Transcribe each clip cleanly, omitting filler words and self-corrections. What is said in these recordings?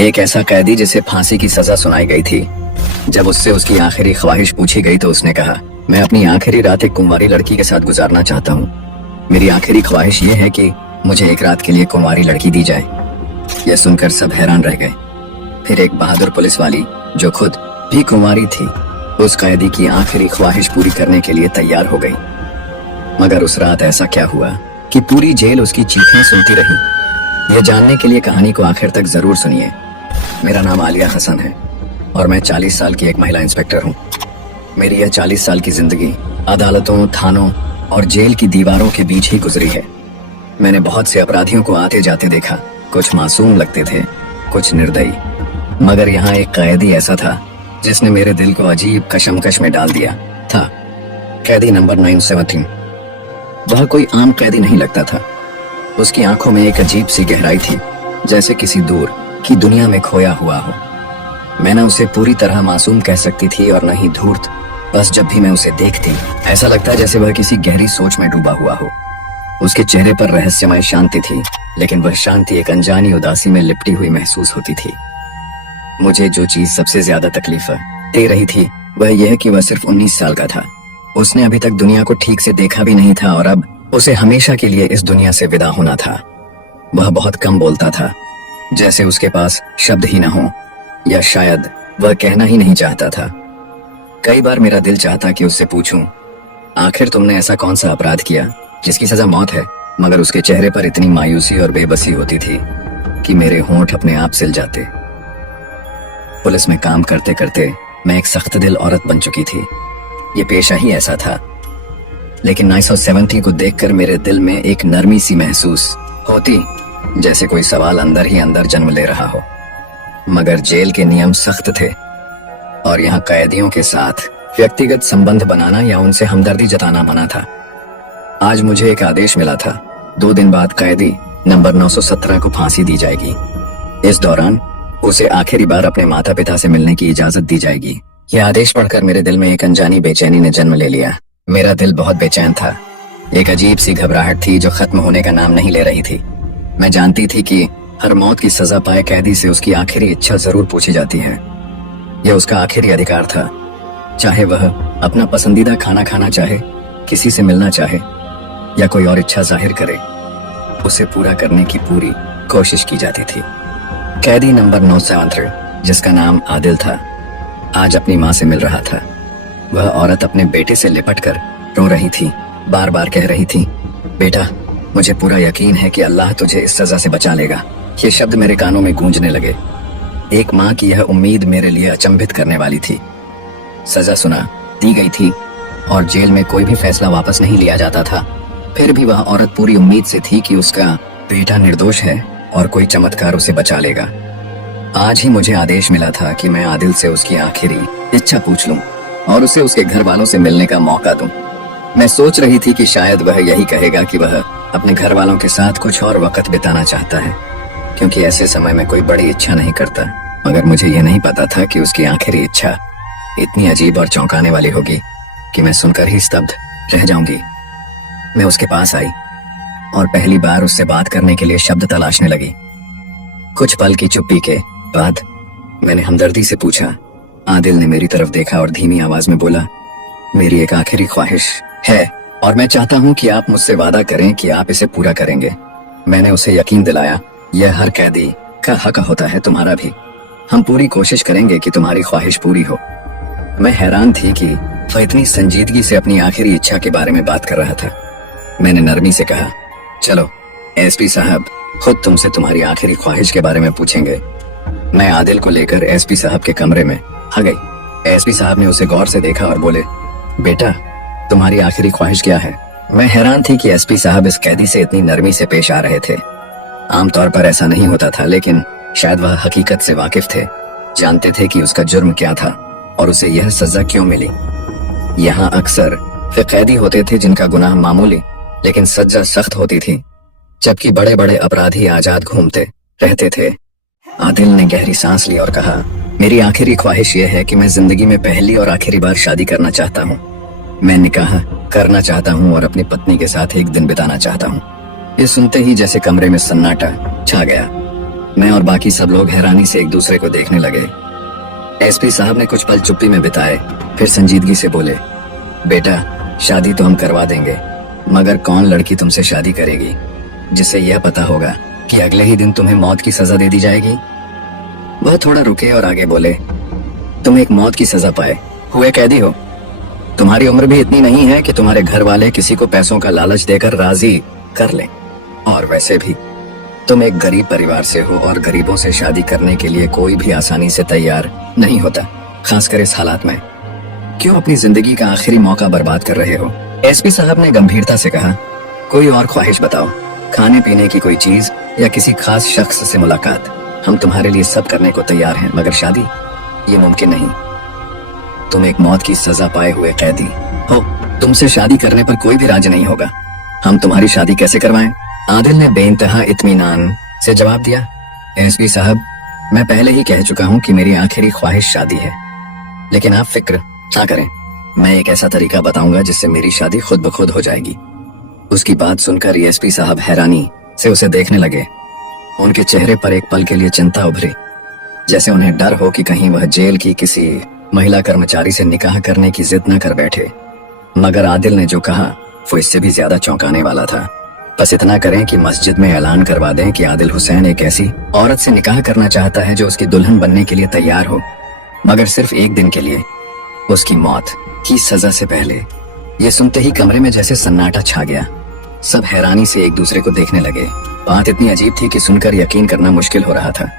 एक ऐसा कैदी जिसे फांसी की सजा सुनाई गई थी। जब उससे उसकी आखिरी ख्वाहिश पूछी गई तो उसने कहा, मैं अपनी आखिरी रात एक कुंवारी लड़की के साथ गुजारना चाहता हूँ। मेरी आखिरी ख्वाहिश ये है कि मुझे एक रात के लिए कुंवारी लड़की दी जाए। यह सुनकर सब हैरान रह गए। फिर एक बहादुर पुलिस वाली जो खुद भी कुंवारी थी, उस कैदी की आखिरी ख्वाहिश पूरी करने के लिए तैयार हो गई। मगर उस रात ऐसा क्या हुआ कि पूरी जेल उसकी चीखें सुनती रही। यह जानने के लिए कहानी को आखिर तक जरूर सुनिए। मेरा नाम आलिया हसन है और मैं 40 साल की एक महिला इंस्पेक्टर हूँ। मेरी यह 40 साल की जिंदगी अदालतों, थानों और जेल की दीवारों के बीच ही गुजरी है। मैंने बहुत से अपराधियों को आते जाते देखा। कुछ मासूम लगते थे, कुछ निर्दयी, मगर यहाँ एक कैदी ऐसा था जिसने मेरे दिल को अजीब कशमकश में डाल दिया था। कैदी नंबर 917। वह कोई आम कैदी नहीं लगता था। उसकी आंखों में एक अजीब सी गहराई थी, जैसे किसी दूर की दुनिया में खोया हुआ हो। मैं न उसे पूरी तरह मासूम कह सकती थी और न ही धूर्त। बस जब भी मैं उसे देखती, ऐसा लगता जैसे वह किसी गहरी सोच में डूबा हुआ हो। उसके चेहरे पर रहस्यमय शांति थी, लेकिन वह शांति एक अनजानी उदासी में लिपटी हुई महसूस होती थी। मुझे जो चीज सबसे ज्यादा तकलीफ दे रही थी वह यह कि वह सिर्फ 19 साल का था। उसने अभी तक दुनिया को ठीक से देखा भी नहीं था और अब उसे हमेशा के लिए इस दुनिया से विदा होना था। वह बहुत कम बोलता था, जैसे उसके पास शब्द ही न हो, या शायद वह कहना ही नहीं चाहता था। कई बार मेरा दिल चाहता कि उससे पूछूं, आखिर तुमने ऐसा कौन सा अपराध किया जिसकी सजा मौत है? मगर उसके चेहरे पर इतनी मायूसी और बेबसी होती थी कि मेरे होंठ अपने आप सिल जाते। पुलिस में काम करते करते मैं एक सख्त दिल औरत बन चुकी थी। ये पेशा ही ऐसा था। लेकिन 970 को देखकर मेरे दिल में एक नरमी सी महसूस होती, जैसे कोई सवाल अंदर ही अंदर जन्म ले रहा हो। मगर जेल के नियम सख्त थे और यहाँ कैदियों के साथ व्यक्तिगत संबंध बनाना या उनसे हमदर्दी जताना मना था। आज मुझे एक आदेश मिला था, 2 दिन बाद कैदी नंबर 917 को फांसी दी जाएगी। इस दौरान उसे आखिरी बार अपने माता पिता से मिलने की इजाजत दी जाएगी। यह आदेश पढ़कर मेरे दिल में एक अनजानी बेचैनी ने जन्म ले लिया। मेरा दिल बहुत बेचैन था। एक अजीब सी घबराहट थी जो खत्म होने का नाम नहीं ले रही थी। मैं जानती थी कि हर मौत की सजा पाए कैदी से उसकी आखिरी इच्छा जरूर पूछी जाती है। यह उसका आखिरी अधिकार था। चाहे वह अपना पसंदीदा खाना खाना चाहे, किसी से मिलना चाहे या कोई और इच्छा जाहिर करे, उसे पूरा करने की पूरी कोशिश की जाती थी। कैदी नंबर 973, जिसका नाम आदिल था, आज अपनी माँ से मिल रहा था। वह औरत अपने बेटे से लिपटकर रो रही थी, बार बार कह रही थी, बेटा, मुझे पूरा यकीन है कि अल्लाह तुझे इस सजा से बचा लेगा। ये शब्द मेरे कानों में गूंजने लगे। एक माँ की यह उम्मीद मेरे लिए अचंभित करने वाली थी। सजा सुना दी गई थी और जेल में कोई भी फैसला वापस नहीं लिया जाता था। फिर भी वह औरत पूरी उम्मीद से थी कि उसका बेटा निर्दोष है और कोई चमत्कार उसे बचा लेगा। आज ही मुझे आदेश मिला था कि मैं आदिल से उसकी आखिरी इच्छा पूछ लूं और उसे उसके घर वालों से मिलने का मौका दूं। मैं सोच रही थी कि शायद वह यही कहेगा कि वह अपने घर वालों के साथ कुछ और वक्त बिताना चाहता है, क्योंकि ऐसे समय में कोई बड़ी इच्छा नहीं करता। मगर मुझे यह नहीं पता था कि उसकी आखिरी इच्छा इतनी अजीब और चौंकाने वाली होगी कि मैं सुनकर ही स्तब्ध रह जाऊंगी। मैं उसके पास आई और पहली बार उससे बात करने के लिए शब्द तलाशने लगी। कुछ पल की चुप्पी के बाद मैंने हमदर्दी से पूछा। आदिल ने मेरी तरफ देखा और धीमी आवाज में बोला, मेरी एक आखिरी ख्वाहिश है और मैं चाहता हूं कि आप मुझसे वादा करें कि आप इसे पूरा करेंगे। मैंने उसे यकीन दिलाया, यह हर कैदी का हक होता है, तुम्हारा भी। हम पूरी कोशिश करेंगे कि तुम्हारी ख्वाहिश पूरी हो। मैं हैरान थी कि वह इतनी संजीदगी से अपनी आखिरी इच्छा के बारे में बात कर रहा था। मैंने नरमी से कहा, चलो, एसपी साहब खुद तुमसे तुम्हारी आखिरी ख्वाहिश के बारे में पूछेंगे। मैं आदिल को लेकर एसपी साहब के कमरे में आ गई। एसपी साहब ने उसे गौर से देखा और बोले, बेटा, तुम्हारी आखिरी ख्वाहिश क्या है? मैं हैरान थी कि एसपी साहब इस कैदी से इतनी नरमी से पेश आ रहे थे। आमतौर पर ऐसा नहीं होता था, लेकिन शायद वह हकीकत से वाकिफ थे, जानते थे कि उसका जुर्म क्या था और उसे यह सजा क्यों मिली। यहाँ अक्सर वे कैदी होते थे जिनका गुनाह मामूली लेकिन सजा सख्त होती थी, जबकि बड़े बड़े अपराधी आजाद घूमते रहते थे। आदिल ने गहरी सांस ली और कहा, मेरी आखिरी ख्वाहिश यह है कि मैं जिंदगी में पहली और आखिरी बार शादी करना चाहता हूँ। मैं निकाह करना चाहता हूँ और अपनी पत्नी के साथ एक दिन बिताना चाहता हूँ। ये सुनते ही जैसे कमरे में सन्नाटा छा गया। मैं और बाकी सब लोग हैरानी से एक दूसरे को देखने लगे। एसपी साहब ने कुछ पल चुप्पी में बिताए, फिर संजीदगी से बोले, बेटा शादी तो हम करवा देंगे, मगर कौन लड़की तुमसे शादी करेगी जिससे यह पता होगा कि अगले ही दिन तुम्हें मौत की सजा दे दी जाएगी। वह थोड़ा रुके और आगे बोले, तुम एक मौत की सजा पाए हुए कैदी हो। तुम्हारी उम्र भी इतनी नहीं है कि तुम्हारे घर वाले किसी को पैसों का लालच देकर राजी कर लें। और वैसे भी तुम एक गरीब परिवार से हो और गरीबों से शादी करने के लिए कोई भी आसानी से तैयार नहीं होता, खासकर इस हालात में। क्यों अपनी जिंदगी का आखिरी मौका बर्बाद कर रहे हो? एसपी साहब ने गंभीरता से कहा, कोई और ख्वाहिश बताओ, खाने पीने की कोई चीज या किसी खास शख्स से मुलाकात। हम तुम्हारे लिए सब करने को तैयार हैं, मगर शादी ये मुमकिन नहीं। तुम एक मौत की सजा पाए हुए कैदी हो, तुमसे शादी करने पर कोई भी राजी नहीं होगा। हम तुम्हारी शादी कैसे करवाएं? आदिल ने बेइंतहा इत्मीनान से जवाब दिया, एसपी साहब मैं पहले ही कह चुका हूं कि मेरी आखिरी ख्वाहिश शादी है, लेकिन आप फिक्र ना करें, मैं एक ऐसा तरीका बताऊंगा जिससे मेरी शादी खुद ब खुद हो जाएगी। उसकी बात सुनकर एसपी साहब हैरानी से उसे देखने लगे। उनके चेहरे पर एक पल के लिए चिंता उभरी, जैसे उन्हें डर हो कि कहीं वह जेल की किसी महिला कर्मचारी से निकाह करने की जिद न कर बैठे। मगर आदिल ने जो कहा वो इससे भी ज्यादा चौंकाने वाला था। बस इतना करें कि मस्जिद में ऐलान करवा दें कि आदिल हुसैन एक ऐसी औरत से निकाह करना चाहता है जो उसकी दुल्हन बनने के लिए तैयार हो, मगर सिर्फ एक दिन के लिए, उसकी मौत की सजा से पहले। ये सुनते ही कमरे में जैसे सन्नाटा छा गया। सब हैरानी से एक दूसरे को देखने लगे। बात इतनी अजीब थी कि सुनकर यकीन करना मुश्किल हो रहा था।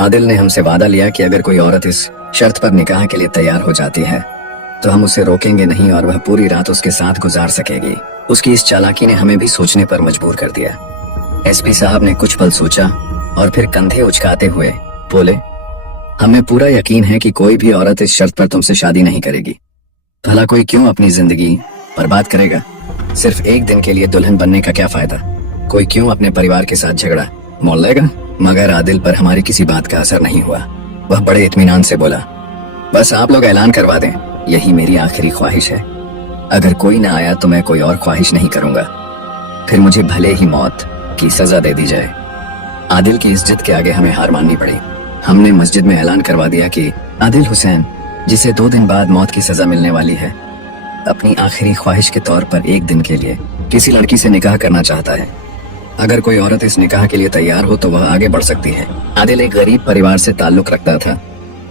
आदिल ने हमसे वादा लिया कि अगर कोई औरत इस शर्त पर निकाह के लिए तैयार हो जाती है तो हम उसे रोकेंगे नहीं और वह पूरी रात उसके साथ गुजार सकेगी। उसकी इस चालाकी ने हमें भी सोचने पर मजबूर कर दिया। एसपी साहब ने कुछ पल सोचा और फिर कंधे उचकाते हुए बोले, हमें पूरा यकीन है कि कोई भी औरत इस शर्त पर तुमसे शादी नहीं करेगी। भला कोई क्यों अपनी जिंदगी बर्बाद करेगा? सिर्फ एक दिन के लिए दुल्हन बनने का क्या फायदा? कोई क्यों अपने परिवार के साथ झगड़ा मोल लेगा? मगर आदिल पर हमारी किसी बात का असर नहीं हुआ। वह बड़े इत्मीनान से बोला, बस आप लोग ऐलान करवा दें, यही मेरी आखिरी ख्वाहिश है। अगर कोई ना आया तो मैं कोई और ख्वाहिश नहीं करूंगा, फिर मुझे भले ही मौत की सजा दे दी जाए। आदिल की इस जिद के आगे हमें हार माननी पड़ी। हमने मस्जिद में ऐलान करवा दिया कि आदिल हुसैन, जिसे 2 दिन बाद मौत की सजा मिलने वाली है, अपनी आखिरी ख्वाहिश के तौर पर एक दिन के लिए किसी लड़की से निकाह करना चाहता है। अगर कोई औरत इस निकाह के लिए तैयार हो तो वह आगे बढ़ सकती है। आदिल एक गरीब परिवार से ताल्लुक रखता था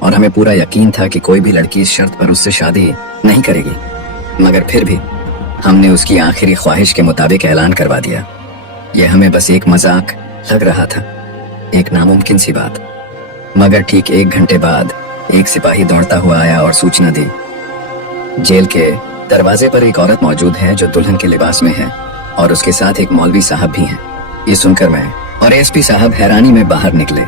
और हमें पूरा यकीन था कि कोई भी लड़की इस शर्त पर उससे शादी नहीं करेगी, मगर फिर भी हमने उसकी आखिरी ख्वाहिश के मुताबिक ऐलान करवा दिया। यह हमें बस एक मजाक लग रहा था, एक नामुमकिन सी बात। मगर ठीक 1 घंटे बाद एक सिपाही दौड़ता हुआ आया और सूचना दी, जेल के दरवाजे पर एक औरत मौजूद है जो दुल्हन के लिबास में है और उसके साथ एक मौलवी साहब भी हैं। ये सुनकर मैं और एसपी साहब हैरानी में बाहर निकले।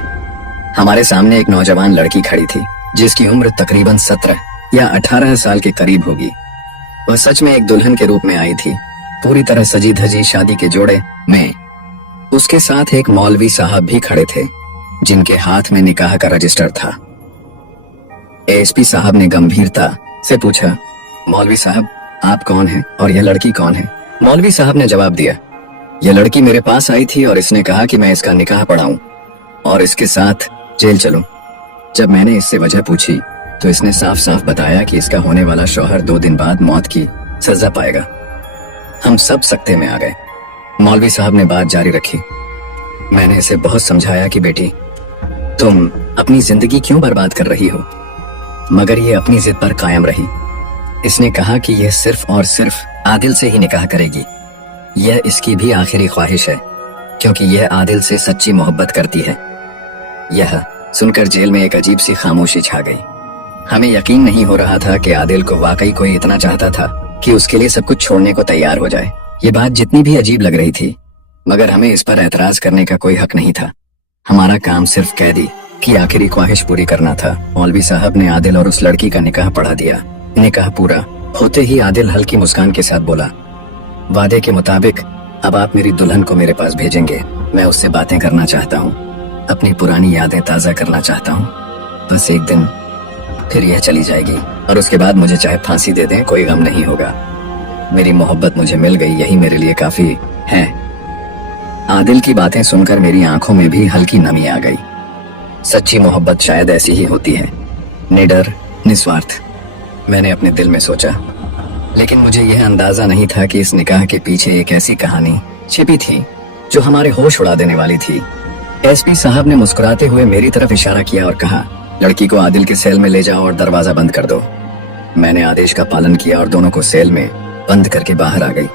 हमारे सामने एक नौजवान लड़की खड़ी थी जिसकी उम्र तकरीबन 17 या 18 साल के करीब होगी। वह सच में एक दुल्हन के रूप में आई थी, पूरी तरह सजी धजी शादी के जोड़े में। उसके साथ एक मौलवी साहब भी खड़े थे जिनके हाथ में निकाह का रजिस्टर था। एसपी साहब ने गंभीरता से पूछा, मौलवी साहब आप कौन हैं और यह लड़की कौन है? मौलवी साहब ने जवाब दिया, यह लड़की मेरे पास आई थी और इसने कहा कि मैं इसका निकाह पढ़ाऊं और इसके साथ जेल चलूं। जब मैंने इससे वजह पूछी तो इसने साफ साफ बताया कि इसका होने वाला शौहर 2 दिन बाद मौत की सजा पाएगा। हम सब सकते में आ गए। मौलवी साहब ने बात जारी रखी, मैंने इसे बहुत समझाया कि बेटी तुम अपनी जिंदगी क्यों बर्बाद कर रही हो, मगर ये अपनी जिद पर कायम रही। इसने कहा कि यह सिर्फ और सिर्फ आदिल से ही निकाह करेगी। यह इसकी भी आखिरी ख्वाहिश है क्योंकि यह आदिल से सच्ची मोहब्बत करती है। यह सुनकर जेल में एक अजीब सी खामोशी छा गई। हमें यकीन नहीं हो रहा था कि आदिल को वाकई कोई इतना चाहता था कि उसके लिए सब कुछ छोड़ने को तैयार हो जाए। ये बात जितनी भी अजीब लग रही थी, मगर हमें इस पर एतराज करने का कोई हक नहीं था। हमारा काम सिर्फ कैदी की आखिरी ख्वाहिश पूरी करना था। मौलवी साहब ने आदिल और उस लड़की का निकाह पढ़ा दिया। निकाह पूरा होते ही आदिल हल्की मुस्कान के साथ बोला, वादे के मुताबिक अब आप मेरी दुल्हन को मेरे पास भेजेंगे। मैं उससे बातें करना चाहता हूँ, अपनी पुरानी यादें ताज़ा करना चाहता हूँ। बस एक दिन फिर यह चली जाएगी और उसके बाद मुझे चाहे फांसी दे दें, कोई गम नहीं होगा। मेरी मोहब्बत मुझे मिल गई, यही मेरे लिए काफी है। आदिल की बातें सुनकर मेरी आंखों में भी हल्की नमी आ गई। सच्ची मोहब्बत शायद ऐसी ही होती है, निडर, निस्वार्थ, मैंने अपने दिल में सोचा। लेकिन मुझे यह अंदाजा नहीं था कि इस निकाह के पीछे एक ऐसी कहानी छिपी थी जो हमारे होश उड़ा देने वाली थी। एसपी साहब ने मुस्कुराते हुए मेरी तरफ इशारा किया और कहा, लड़की को आदिल के सेल में ले जाओ और दरवाजा बंद कर दो। मैंने आदेश का पालन किया और दोनों को सेल में बंद करके बाहर आ गई।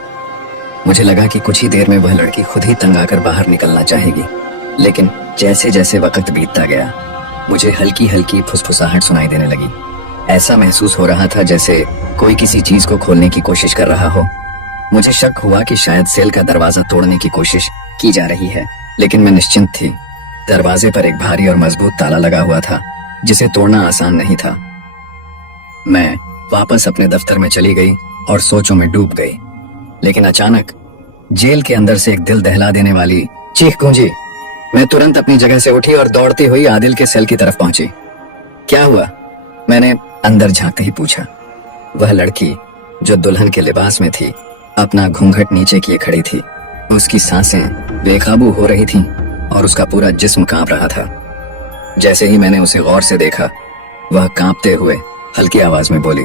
मुझे लगा कि कुछ ही देर में वह लड़की खुद ही तंग आकर बाहर निकलना चाहेगी, लेकिन जैसे जैसे वक्त बीतता गया मुझे हल्की हल्की फुसफुसाहट सुनाई देने लगी। ऐसा महसूस हो रहा था जैसे कोई किसी चीज को खोलने की कोशिश कर रहा हो। मुझे शक हुआ कि शायद सेल का दरवाजा तोड़ने की कोशिश की जा रही है, लेकिन मैं निश्चिंत थी। दरवाजे पर एक भारी और मजबूत ताला लगा हुआ था जिसे तोड़ना आसान नहीं था। मैं वापस अपने दफ्तर में चली गई और सोचों में डूब गई। लेकिन अचानक जेल के अंदर से एक दिल दहला देने वाली चीख गूंजी। मैं तुरंत अपनी जगह से उठी और दौड़ती हुई आदिल के सेल की तरफ पहुंची। क्या हुआ? मैंने अंदर झांकते ही पूछा। वह लड़की जो दुल्हन के लिबास में थी अपना घूंघट नीचे किए खड़ी थी। उसकी सांसें बेकाबू हो रही थीं और उसका पूरा जिस्म कांप रहा था। जैसे ही मैंने उसे गौर से देखा, वह कांपते हुए हल्की आवाज में बोली,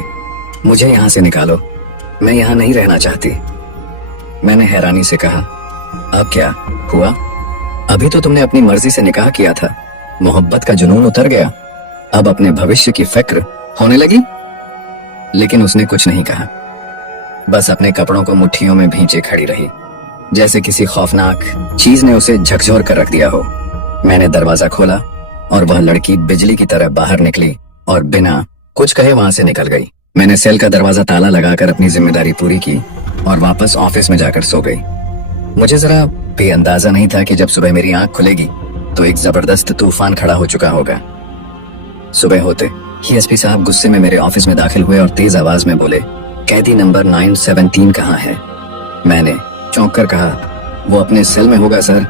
मुझे यहाँ से निकालो, मैं यहाँ नहीं रहना चाहती। मैंने हैरानी से कहा, अब क्या हुआ? अभी तो तुमने अपनी मर्जी से निकाह किया था, मोहब्बत का जुनून उतर गया, अब अपने भविष्य की फिक्र होने लगी? लेकिन उसने कुछ नहीं कहा, बस अपने कपड़ों को मुट्ठियों में भींचे खड़ी रही, जैसे किसी खौफनाक चीज ने उसे झकझोर कर रख दिया हो। मैंने दरवाजा खोला और वह लड़की बिजली की तरह बाहर निकली और बिना कुछ कहे वहां से निकल गई। मैंने सेल का दरवाजा ताला लगाकर अपनी जिम्मेदारी पूरी की और वापस ऑफिस में जाकर सो गई। मुझे जरा बेअंदाजा नहीं था कि जब सुबह मेरी आंख खुलेगी तो एक जबरदस्त तूफान खड़ा हो चुका होगा। सुबह होते ही एसपी साहब गुस्से में मेरे ऑफिस में दाखिल हुए और तेज आवाज में बोले, कैदी नंबर 917 कहाँ है? मैंने चौंक कर कहा, वो अपने सेल में होगा सर।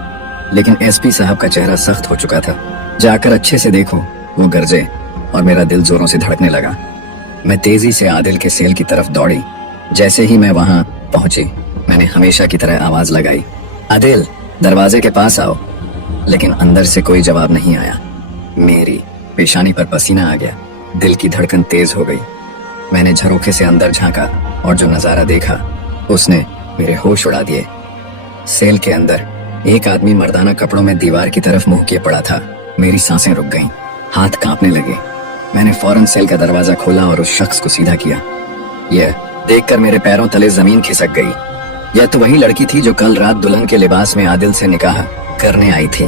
लेकिन एसपी साहब का चेहरा सख्त हो चुका था। जाकर अच्छे से देखो, वो गरजे और मेरा दिल जोरों से धड़कने लगा। मैं तेजी से आदिल के सेल की तरफ दौड़ी। जैसे ही मैं वहां पहुंची, मैंने हमेशा की तरह आवाज लगाई, आदिल दरवाजे के पास आओ। लेकिन अंदर से कोई जवाब नहीं आया। मेरी पेशानी पर पसीना आ गया, दिल की धड़कन तेज हो गई। मैंने झरोखे से अंदर झांका और जो नजारा देखा उसने मेरे होश उड़ा दिए। सेल के अंदर एक आदमी मर्दाना कपड़ों में दीवार की तरफ मुंह किए पड़ा था। मेरी सांसें रुक गईं, हाथ कांपने लगे। मैंने फौरन सेल का दरवाजा खोला और उस शख्स को सीधा किया। यह देखकर मेरे पैरों तले जमीन खिसक गई। यह तो वही लड़की थी जो कल रात दुल्हन के लिबास में आदिल से निकाह करने आई थी।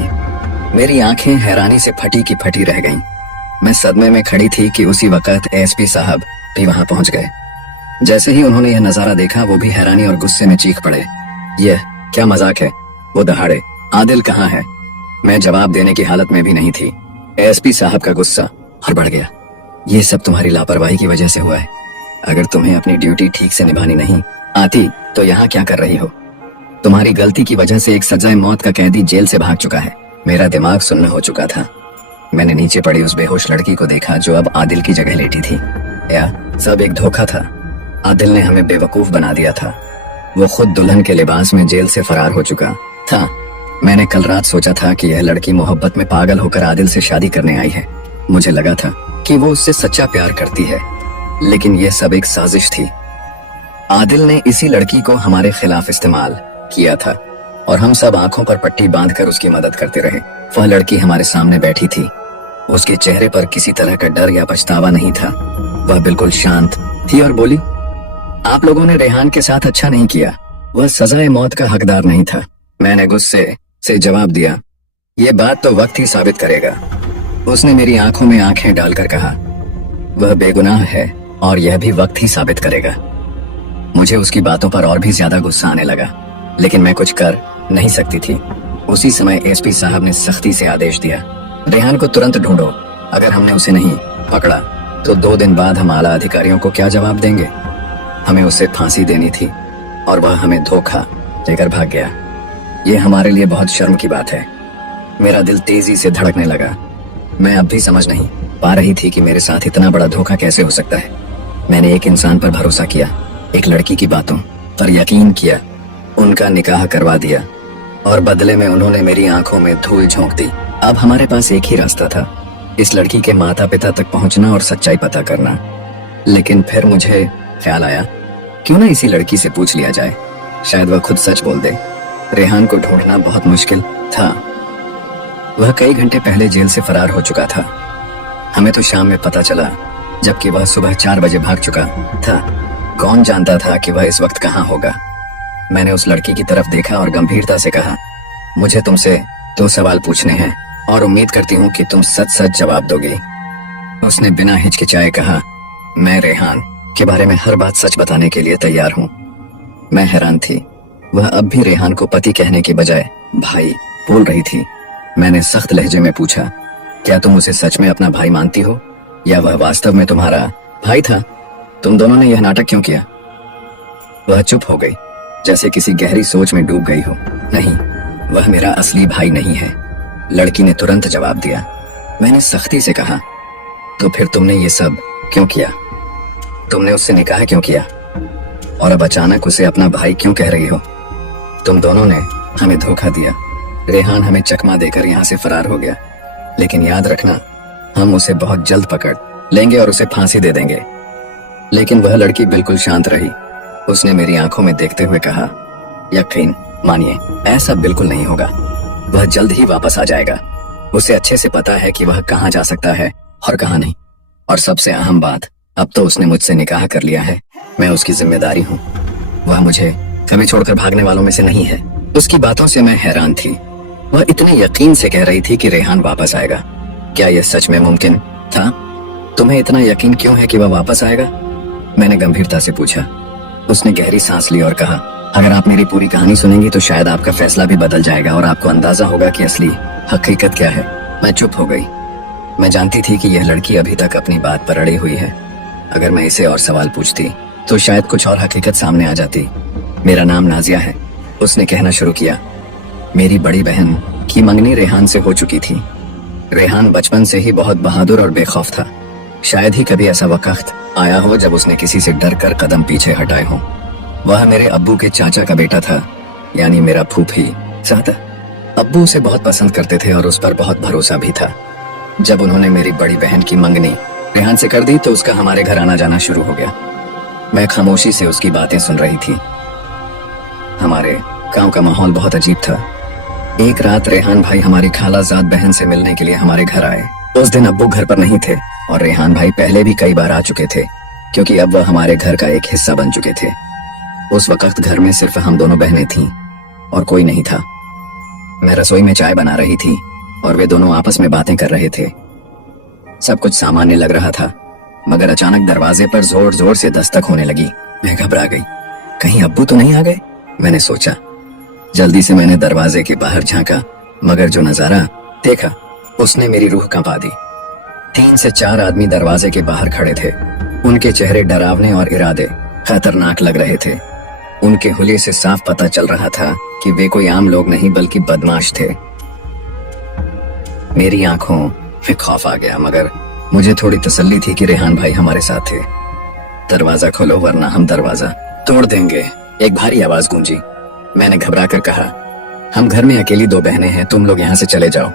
मेरी आंखें हैरानी से फटी की फटी रह गईं। मैं सदमे में खड़ी थी कि उसी वक्त एसपी साहब भी वहां पहुंच गए। जैसे ही उन्होंने यह नजारा देखा, वो भी हैरानी और गुस्से में चीख पड़े, यह क्या मजाक है? वो दहाड़े, आदिल कहाँ है? मैं जवाब देने की हालत में भी नहीं थी। एसपी साहब का गुस्सा और बढ़ गया। ये सब तुम्हारी लापरवाही की वजह से हुआ है। अगर तुम्हें अपनी ड्यूटी ठीक से निभानी नहीं आती तो यहाँ क्या कर रही हो? तुम्हारी गलती की वजह से एक सजाए मौत का कैदी जेल से भाग चुका है। मेरा दिमाग सुन्न हो चुका था। मैंने नीचे पड़ी उस बेहोश लड़की को देखा जो अब आदिल की जगह लेटी थी। या सब एक धोखा था। आदिल ने हमें बेवकूफ बना दिया था। वो खुद दुल्हन के लिबास में जेल से फरार हो चुका था। मैंने कल रात सोचा था कि यह लड़की मोहब्बत में पागल होकर आदिल से शादी करने आई है। मुझे लगा था कि वो उससे सच्चा प्यार करती है, लेकिन यह सब एक साजिश थी। आदिल ने इसी लड़की को हमारे खिलाफ इस्तेमाल किया था और हम सब आंखों पर पट्टी बांधकर उसकी मदद करते रहे। वह लड़की हमारे सामने बैठी थी। उसके चेहरे पर किसी तरह का डर या पछतावा नहीं था। वह बिल्कुल शांत थी और बोली, आप लोगों ने रेहान के साथ अच्छा नहीं किया। वह सजाए मौत का हकदार नहीं था। मैंने गुस्से से जवाब दिया, ये बात तो वक्त ही साबित करेगा। उसने मेरी आंखों में आंखें डालकर कहा, वह बेगुनाह है और यह भी वक्त ही साबित करेगा। मुझे उसकी बातों पर और भी ज्यादा गुस्सा आने लगा, लेकिन मैं कुछ कर नहीं सकती थी। उसी समय एसपी साहब ने सख्ती से आदेश दिया, रेहान को तुरंत ढूंढो। अगर हमने उसे नहीं पकड़ा तो 2 दिन बाद हम आला अधिकारियों को क्या जवाब देंगे? हमें उसे फांसी देनी थी और वह हमें धोखा देकर भाग गया। ये हमारे लिए बहुत शर्म की बात है। मेरा दिल तेजी से धड़कने लगा। मैं अब भी समझ नहीं पा रही थी कि मेरे साथ इतना बड़ा धोखा कैसे हो सकता है। मैंने एक इंसान पर भरोसा किया, एक लड़की की बातों पर यकीन किया, उनका निकाह करवा दिया, और बदले में उन्होंने मेरी आंखों में धूल झोंक दी। अब हमारे पास एक ही रास्ता था, इस लड़की के माता पिता तक पहुंचना और सच्चाई पता करना। लेकिन फिर मुझे ख्याल आया, क्यों ना इसी लड़की से पूछ लिया जाए, शायद वह खुद सच बोल दे। रेहान को ढूंढना बहुत मुश्किल था। वह कई घंटे पहले जेल से फरार हो चुका था। हमें तो शाम में पता चला, जबकि वह सुबह 4 बजे भाग चुका था। कौन जानता था कि वह इस वक्त कहाँ होगा। मैंने उस लड़की की तरफ देखा और गंभीरता से कहा, मुझे तुमसे 2 सवाल पूछने हैं और उम्मीद करती हूँ कि तुम सच सच जवाब दोगे। उसने बिना हिचकिचाए कहा, मैं रेहान के बारे में हर बात सच बताने के लिए तैयार हूँ। मैं हैरान थी, वह अब भी रेहान को पति कहने के बजाय भाई बोल रही थी। मैंने सख्त लहजे में पूछा, क्या तुम उसे सच में अपना भाई मानती हो या वह वास्तव में तुम्हारा भाई था? तुम दोनों ने यह नाटक क्यों किया? वह चुप हो गई, जैसे किसी गहरी सोच में डूब गई हो। नहीं, वह मेरा असली भाई नहीं है, लड़की ने तुरंत जवाब दिया। मैंने सख्ती से कहा, तो फिर तुमने ये सब क्यों किया? तुमने उससे निकाह क्यों किया? और अब अचानक उसे अपना भाई क्यों कह रही हो? तुम दोनों ने हमें धोखा दिया। रेहान हमें चकमा देकर यहाँ से फरार हो गया, लेकिन याद रखना, हम उसे बहुत जल्द पकड़ लेंगे और उसे फांसी दे देंगे। लेकिन वह लड़की बिल्कुल शांत रही। उसने मेरी आंखों में देखते हुए कहा, यकीन मानिए, ऐसा बिल्कुल नहीं होगा। वह जल्द ही वापस आ जाएगा। उसे अच्छे से पता है कि वह कहाँ जा सकता है और कहाँ नहीं। और सबसे अहम बात, अब तो उसने मुझसे निकाह कर लिया है। मैं उसकी जिम्मेदारी हूँ। वह मुझे कभी छोड़कर भागने वालों में से नहीं है। उसकी बातों से मैं हैरान थी। वह इतने यकीन से कह रही थी कि रेहान वापस आएगा। क्या यह सच में मुमकिन था? तुम्हें इतना यकीन क्यों है कि वह वापस आएगा? मैंने गंभीरता से पूछा। उसने गहरी सांस ली और कहा, अगर आप मेरी पूरी कहानी सुनेंगी तो शायद आपका फैसला भी बदल जाएगा और आपको अंदाजा होगा कि असली हकीकत क्या है। मैं चुप हो गई। मैं जानती थी कि यह लड़की अभी तक अपनी बात पर अड़ी हुई है। अगर मैं इसे और सवाल पूछती तो शायद कुछ और हकीकत सामने आ जाती। मेरा नाम नाजिया है, उसने कहना शुरू किया। मेरी बड़ी बहन की मंगनी रेहान से हो चुकी थी। रेहान बचपन से ही बहुत बहादुर और बेखौफ था। शायद ही कभी ऐसा वक्त आया हो जब उसने किसी से डर कर कदम पीछे हटाए हों। वह मेरे अब्बू के चाचा का बेटा था, यानी मेरा फूफी चाचा। अब्बू उसे बहुत पसंद करते थे और उस पर बहुत भरोसा भी था। जब उन्होंने मेरी बड़ी बहन की मंगनी रेहान से कर दी तो उसका हमारे घर आना जाना शुरू हो गया। मैं खामोशी से उसकी बातें सुन रही थी। हमारे गांव का माहौल बहुत अजीब था। एक रात रेहान भाई हमारी खालाजाद बहन से मिलने के लिए हमारे घर आए। उस दिन अब्बू घर पर नहीं थे और रेहान भाई पहले भी कई बार आ चुके थे, क्योंकि अब वह हमारे घर का एक हिस्सा बन चुके थे। उस वक्त घर में सिर्फ हम दोनों बहनें थीं और कोई नहीं था। मैं रसोई में चाय बना रही थी और वे दोनों आपस में बातें कर रहे थे। सब कुछ सामान्य लग रहा था, मगर अचानक दरवाजे पर जोर जोर से दस्तक होने लगी। मैं घबरा गई, कहीं अब्बू तो नहीं आ गए, मैंने सोचा। जल्दी से मैंने दरवाजे के बाहर झांका, मगर जो नजारा देखा उसने मेरी रूह कांपा दी। 3 से 4 आदमी दरवाजे के बाहर खड़े थे। उनके चेहरे डरावने और इरादे खतरनाक लग रहे थे। उनके हुलिये से साफ पता चल रहा था कि वे कोई आम लोग नहीं बल्कि बदमाश थे। मेरी आंखों में खौफ आ गया, मगर मुझे थोड़ी तसल्ली थी कि रेहान भाई हमारे साथ थे। दरवाजा खोलो वरना हम दरवाजा तोड़ देंगे, एक भारी आवाज गूंजी। मैंने घबरा कर कहा, हम घर में अकेली 2 बहनें हैं, तुम लोग यहाँ से चले जाओ।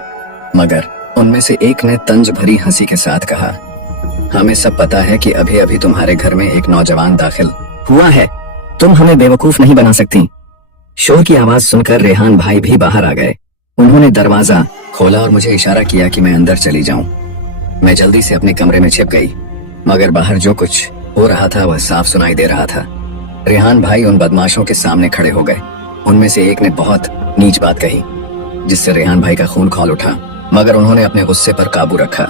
मगर उनमें से एक ने तंज भरी हंसी के साथ कहा, हमें सब पता है कि अभी अभी तुम्हारे घर में एक नौजवान दाखिल हुआ है, तुम हमें बेवकूफ नहीं बना सकती। शोर की आवाज सुनकर रेहान भाई भी बाहर आ गए। उन्होंने दरवाजा खोला और मुझे इशारा किया कि मैं अंदर चली जाऊं। मैं जल्दी से अपने कमरे में छिप गई, मगर बाहर जो कुछ हो रहा था वह साफ सुनाई दे रहा था। रेहान भाई उन बदमाशों के सामने खड़े हो गए। उनमें से एक ने बहुत नीच बात कही, जिससे रेहान भाई का खून खौल उठा, मगर उन्होंने अपने गुस्से पर काबू रखा।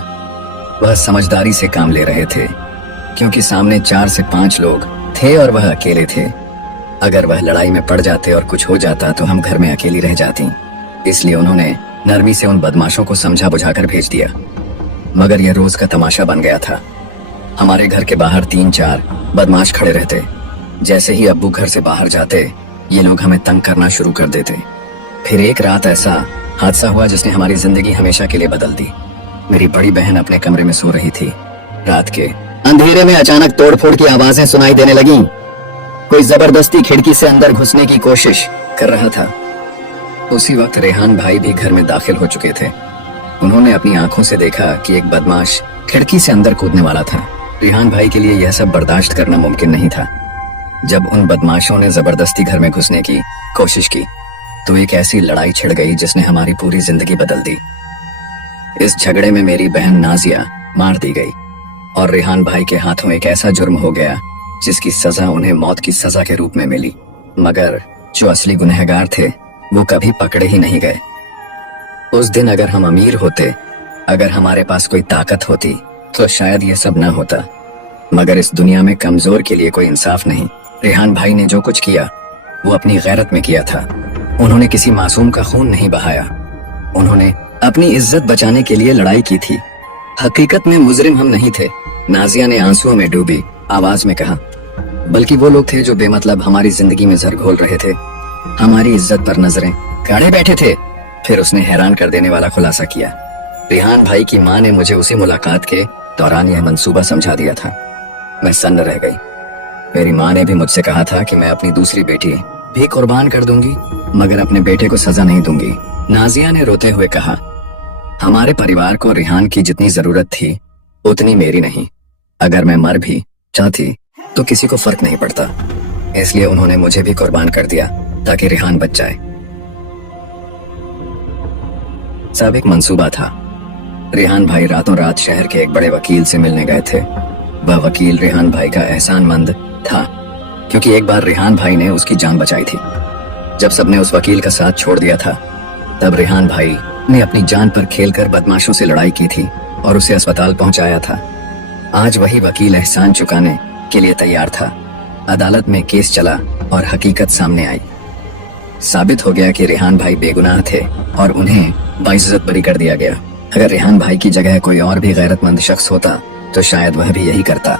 वह समझदारी से काम ले रहे थे, क्योंकि सामने 4 से 5 लोग थे और वह अकेले थे। अगर वह लड़ाई में पड़ जाते और कुछ हो जाता तो हम घर में अकेली रह जाती। इसलिए उन्होंने नरमी से उन बदमाशों को समझा बुझाकर भेज दिया, मगर यह रोज का तमाशा बन गया था। हमारे घर के बाहर 3-4 बदमाश खड़े रहते। जैसे ही अब्बू घर से बाहर जाते, ये लोग हमें तंग करना शुरू कर देते। फिर एक रात ऐसा हादसा हुआ जिसने हमारी जिंदगी हमेशा के लिए बदल दी। मेरी बड़ी बहन अपने कमरे में सो रही थी। रात के अंधेरे में अचानक तोड़फोड़ की आवाजें सुनाई देने लगीं। कोई जबरदस्ती खिड़की से अंदर घुसने की कोशिश कर रहा था। उसी वक्त रेहान भाई भी घर में दाखिल हो चुके थे। उन्होंने अपनी आंखों से देखा कि एक बदमाश खिड़की से अंदर कूदने वाला था। रेहान भाई के लिए यह सब बर्दाश्त करना मुमकिन नहीं था। जब उन बदमाशों ने जबरदस्ती घर में घुसने की कोशिश की तो एक ऐसी लड़ाई छिड़ गई जिसने हमारी पूरी जिंदगी बदल दी। इस झगड़े में मेरी बहन नाजिया मार दी गई और रेहान भाई के हाथों एक ऐसा जुर्म हो गया जिसकी सजा उन्हें मौत की सजा के रूप में मिली। मगर जो असली गुनहगार थे वो कभी पकड़े ही नहीं गए। उस दिन अगर हम अमीर होते, अगर हमारे पास कोई ताकत होती तो शायद ये सब ना होता। मगर इस दुनिया में कमजोर के लिए कोई इंसाफ नहीं। रेहान भाई ने जो कुछ किया वो अपनी गैरत में किया था। उन्होंने किसी मासूम का खून नहीं बहाया। उन्होंने अपनी इज्जत बचाने के लिए लड़ाई की थी। हकीकत में मुजरिम हम नहीं थे, नाजिया ने आंसुओं में डूबी आवाज में कहा, बल्कि वो लोग थे जो बेमतलब हमारी जिंदगी में जहर घोल रहे थे। हमारी इज्जत पर नजरें गाड़े बैठे थे। फिर उसने हैरान कर देने वाला खुलासा किया। रेहान भाई की माँ ने मुझे उसी मुलाकात के दौरान यह मंसूबा समझा दिया था। मैं सन्न रह गई। मेरी माँ ने भी मुझसे कहा था कि मैं अपनी दूसरी बेटी भी कुर्बान कर दूंगी मगर अपने बेटे को सजा नहीं दूंगी। नाजिया ने रोते हुए कहा, हमारे परिवार को रेहान की जितनी जरूरत थी उतनी मेरी नहीं। अगर मैं मर भी चाहती तो किसी को फर्क नहीं पड़ता, इसलिए उन्होंने मुझे भी कुर्बान कर दिया ताकि रेहान बच जाए। सब एक मंसूबा था। रेहान भाई रातों रात शहर के एक बड़े वकील से मिलने गए थे। वह वकील रेहान भाई का एहसानमंद था क्योंकि एक बार रेहान भाई ने उसकी जान बचाई थी। जब सबने उस वकील का साथ छोड़ दिया था तब रेहान भाई ने अपनी जान पर खेलकर बदमाशों से लड़ाई की थी और उसे अस्पताल पहुंचाया था। आज वही वकील एहसान चुकाने के लिए तैयार था। अदालत में केस चला और हकीकत सामने आई। साबित हो गया कि रेहान भाई बेगुनाह थे और उन्हें बाइज्जत बरी कर दिया गया। अगर रेहान भाई की जगह कोई और भी गैरतमंद शख्स होता तो शायद वह भी यही करता।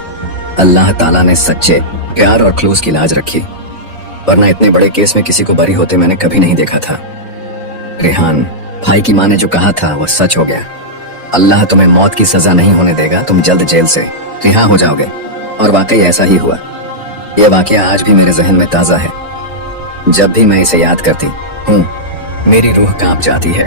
अल्लाह ताला ने सच्चे प्यार और खलूस की लाज रखी, वरना इतने बड़े केस में किसी को बरी होते मैंने कभी नहीं देखा था। रेहान भाई की माँ ने जो कहा था वो सच हो गया। अल्लाह तुम्हें मौत की सजा नहीं होने देगा, तुम जल्द जेल से रिहा हो जाओगे। और वाकई ऐसा ही हुआ। यह वाकया आज भी मेरे जहन में ताजा है। जब भी मैं इसे याद करती हूँ मेरी रूह कांप जाती है।